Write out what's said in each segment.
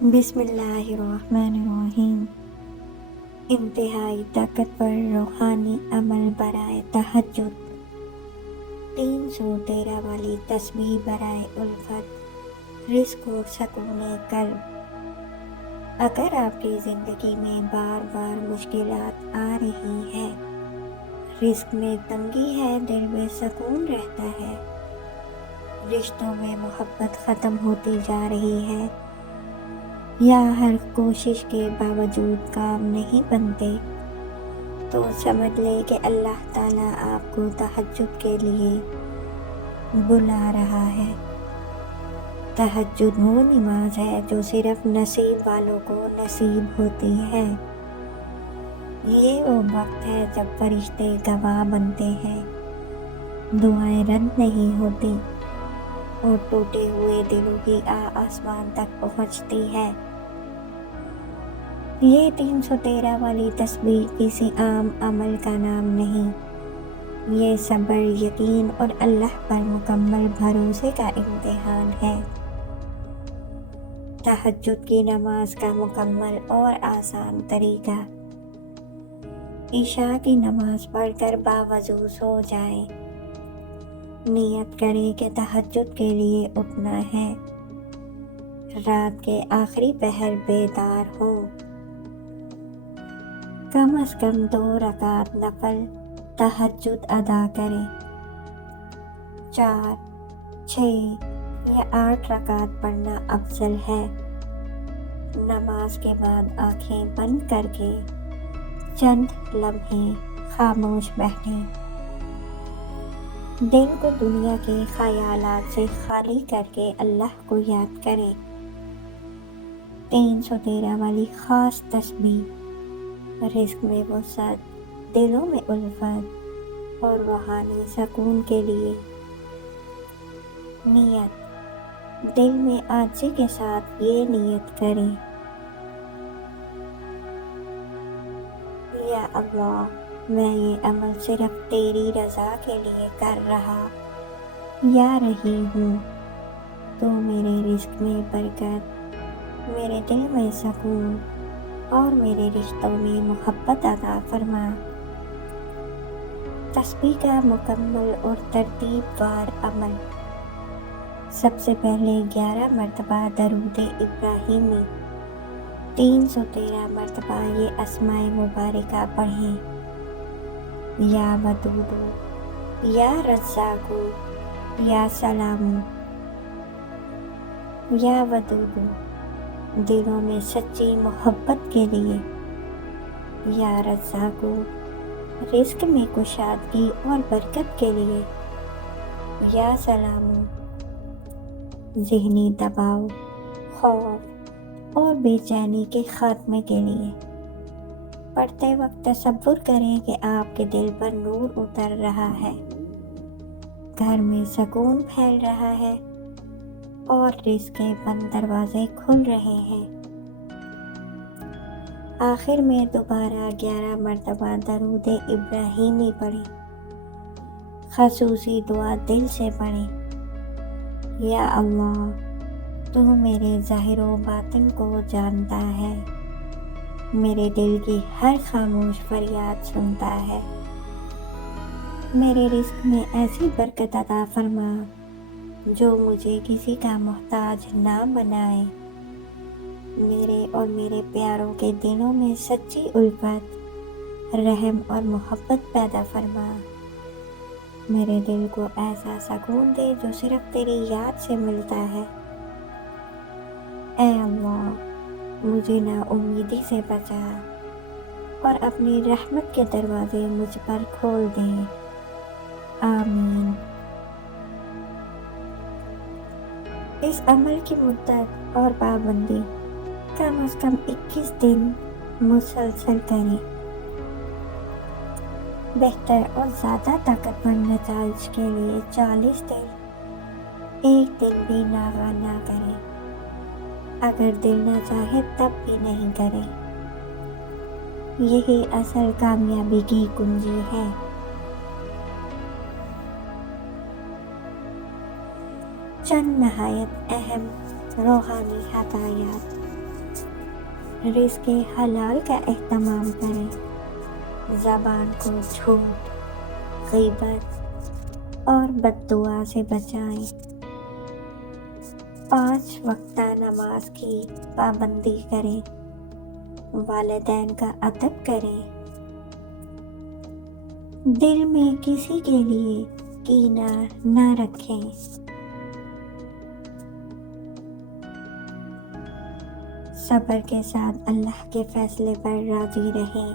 بسم اللہ الرحمن الرحیم۔ انتہائی طاقتور روحانی عمل برائے تہجد۔ 313 والی تسبیح برائے الفت، رزق اور سکون قلب۔ اگر آپ کی زندگی میں بار بار مشکلات آ رہی ہیں، رزق میں تنگی ہے، دل میں سکون رہتا ہے، رشتوں میں محبت ختم ہوتی جا رہی ہے، یا ہر کوشش کے باوجود کام نہیں بنتے، تو سمجھ لے کہ اللہ تعالیٰ آپ کو تہجد کے لیے بلا رہا ہے۔ تہجد وہ نماز ہے جو صرف نصیب والوں کو نصیب ہوتی ہے۔ یہ وہ وقت ہے جب فرشتے گواہ بنتے ہیں، دعائیں رد نہیں ہوتی اور ٹوٹے ہوئے دلوں کی آسمان تک پہنچتی ہے۔ یہ 313 والی تسبیح کسی عام عمل کا نام نہیں، یہ صبر، یقین اور اللہ پر مکمل بھروسے کا امتحان ہے۔ تہجد کی نماز کا مکمل اور آسان طریقہ: عشاء کی نماز پڑھ کر باوضو سو جائیں۔ نیت کریں کہ تہجد کے لیے اٹھنا ہے۔ رات کے آخری پہر بیدار ہوں۔ کم از کم 2 رکعت نفل تہجد ادا کریں۔ 4، 6 یا 8 رکعت پڑھنا افضل ہے۔ نماز کے بعد آنکھیں بند کر کے چند لمحے خاموش بیٹھیں۔ دل کو دنیا کے خیالات سے خالی کر کے اللہ کو یاد کریں۔ 313 والی خاص تسبیح رزق میں وسعت، دلوں میں الفت اور روحانی سکون کے لیے۔ نیت: دل میں عاجزی کے ساتھ یہ نیت کریں: یا اللہ، میں یہ عمل صرف تیری رضا کے لیے کر رہا یا رہی ہوں۔ تو میرے رزق میں برکت، میرے دل میں سکون اور میرے رشتوں میں محبت عطا فرما۔ تسبیح کا مکمل اور ترتیب وار عمل: سب سے پہلے 11 مرتبہ درود ابراہیمی، 313 مرتبہ یہ اسماء مبارکہ پڑھیں: یا ودودو، یا رزاقو، یا سلامو۔ یا ودودو دلوں میں سچی محبت کے لیے، یا رزاقو رزق میں کشادگی اور برکت کے لیے، یا سلامو ذہنی دباؤ، خوف اور بے چینی کے خاتمے کے لیے۔ پڑھتے وقت تصور کریں کہ آپ کے دل پر نور اتر رہا ہے، گھر میں سکون پھیل رہا ہے اور رزق کے بند دروازے کھل رہے ہیں۔ آخر میں دوبارہ 11 مرتبہ درود ابراہیمی پڑھیں۔ خصوصی دعا دل سے پڑھیں: یا اللہ، تو میرے ظاہر و باطن کو جانتا ہے، میرے دل کی ہر خاموش فریاد سنتا ہے۔ میرے رزق میں ایسی برکت عطا فرما جو مجھے کسی کا محتاج نہ بنائے۔ میرے اور میرے پیاروں کے دلوں میں سچی الفت، رحم اور محبت پیدا فرما۔ میرے دل کو ایسا سکون دے جو صرف تیری یاد سے ملتا ہے۔ اے اللہ، مجھے نا امیدی سے بچا اور اپنی رحمت کے دروازے مجھ پر کھول دے۔ آمین۔ اس عمل کی مدت اور پابندی کم از کم 21 دن مسلسل کریں۔ بہتر اور زیادہ طاقتور نتائج کے لیے 40 دن، ایک دن بھی ناغہ نہ کریں۔ اگر دل نہ چاہے تب بھی نہیں کریں۔ یہی اصل کامیابی کی کنجی ہے۔ چند نہایت اہم روحانی ہدایات: رزق حلال کا اہتمام کریں، زبان کو جھوٹ، غیبت اور بد دعا سے بچائیں، 5 وقتہ نماز کی پابندی کریں، والدین کا ادب کریں، دل میں کسی کے لیے کینہ نہ رکھیں، صبر کے ساتھ اللہ کے فیصلے پر راضی رہیں،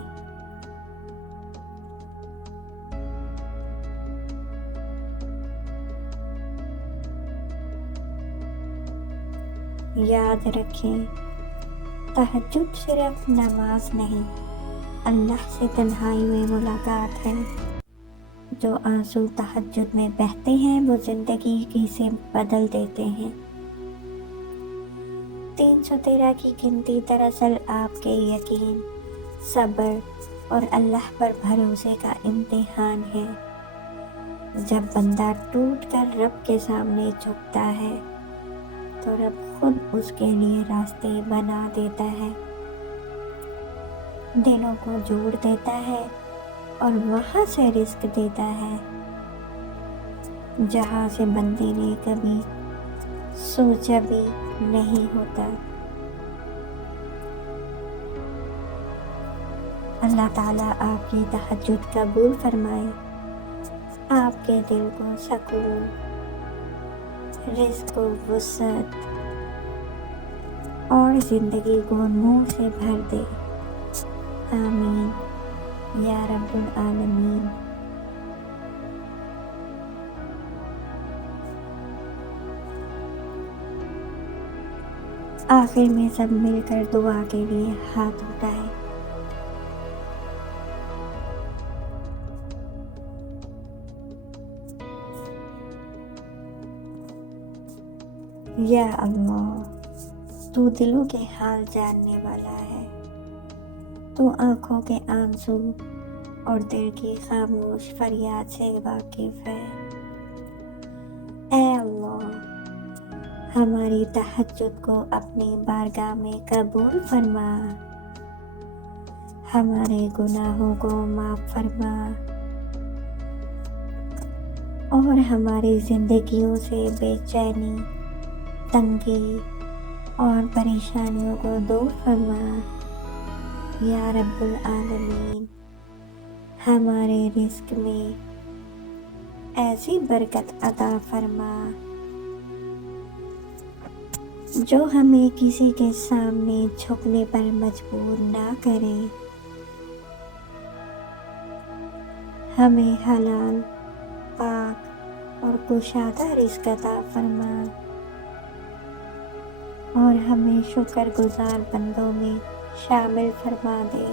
یاد رکھیں تہجد صرف نماز نہیں، اللہ سے تنہائی میں ملاقات ہے۔ جو آنسو تہجد میں بہتے ہیں وہ زندگی کی سمت بدل دیتے ہیں۔ 313 کی گنتی دراصل آپ کے یقین، صبر اور اللہ پر بھروسے کا امتحان ہے۔ جب بندہ ٹوٹ کر رب کے سامنے جھکتا ہے تو رب خود اس کے لیے راستے بنا دیتا ہے، دلوں کو جوڑ دیتا ہے اور وہاں سے رزق دیتا ہے جہاں سے بندے نے کبھی سوچا بھی نہیں ہوتا۔ اللہ تعالیٰ آپ کی تہجد قبول فرمائے، آپ کے دل کو سکون، رزق و وسعت اور زندگی کو نور سے بھر دے، آمین یا رب العالمین۔ آخر میں سب مل کر دعا کے لیے ہاتھ اٹھائیں۔ یا اللہ، تو دلوں کے حال جاننے والا ہے، تو آنکھوں کے آنسو اور دل کی خاموش فریاد سے واقف ہے۔ اے اللہ، ہماری تہجد کو اپنی بارگاہ میں قبول فرما، ہمارے گناہوں کو معاف فرما اور ہماری زندگیوں سے بے چینی، تنگی اور پریشانیوں کو دور فرما یا رب العالمین۔ ہمارے رزق میں ایسی برکت عطا فرما جو ہمیں کسی کے سامنے جھکنے پر مجبور نہ کرے، ہمیں حلال، پاک اور کشادہ رزق عطا فرما اور ہمیں شکر گزار بندوں میں شامل فرما دے۔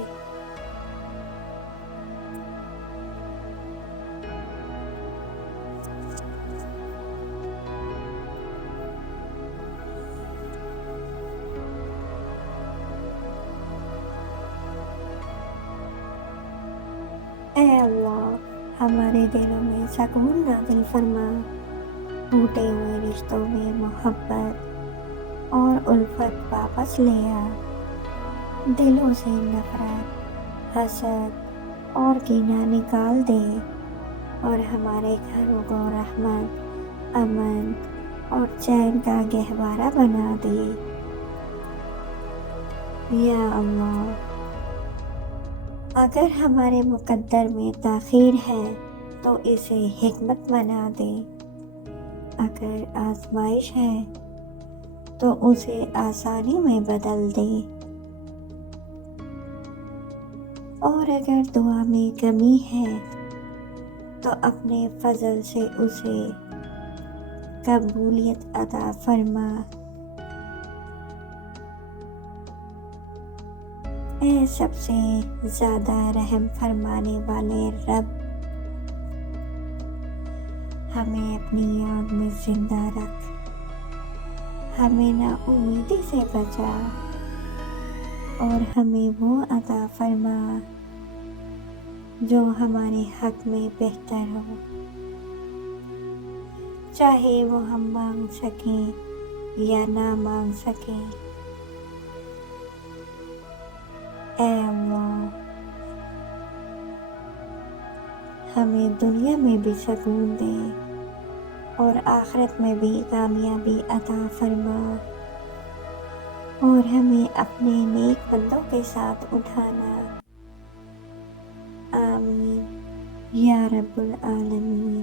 اے اللہ، ہمارے دلوں میں سکون نازل فرما، ٹوٹے ہوئے رشتوں میں محبت اور الفت واپس لے آ، دلوں سے نفرت، حسد اور کینہ نکال دے اور ہمارے گھروں کو رحمت، امن اور چین کا گہوارہ بنا دے۔ یا اللہ، اگر ہمارے مقدر میں تاخیر ہے تو اسے حکمت بنا دے، اگر آزمائش ہے تو اسے آسانی میں بدل دے، اور اگر دعا میں کمی ہے تو اپنے فضل سے اسے قبولیت عطا فرما۔ اے سب سے زیادہ رحم فرمانے والے رب، ہمیں اپنی یاد میں زندہ رکھ، ہمیں نا امیدی سے بچا اور ہمیں وہ عطا فرما جو ہمارے حق میں بہتر ہو، چاہے وہ ہم مانگ سکیں یا نہ مانگ سکیں۔ اے اللہ ہمیں دنیا میں بھی سکون دے اور آخرت میں بھی کامیابی عطا فرما اور ہمیں اپنے نیک بندوں کے ساتھ اٹھانا، آمین یا رب العالمین۔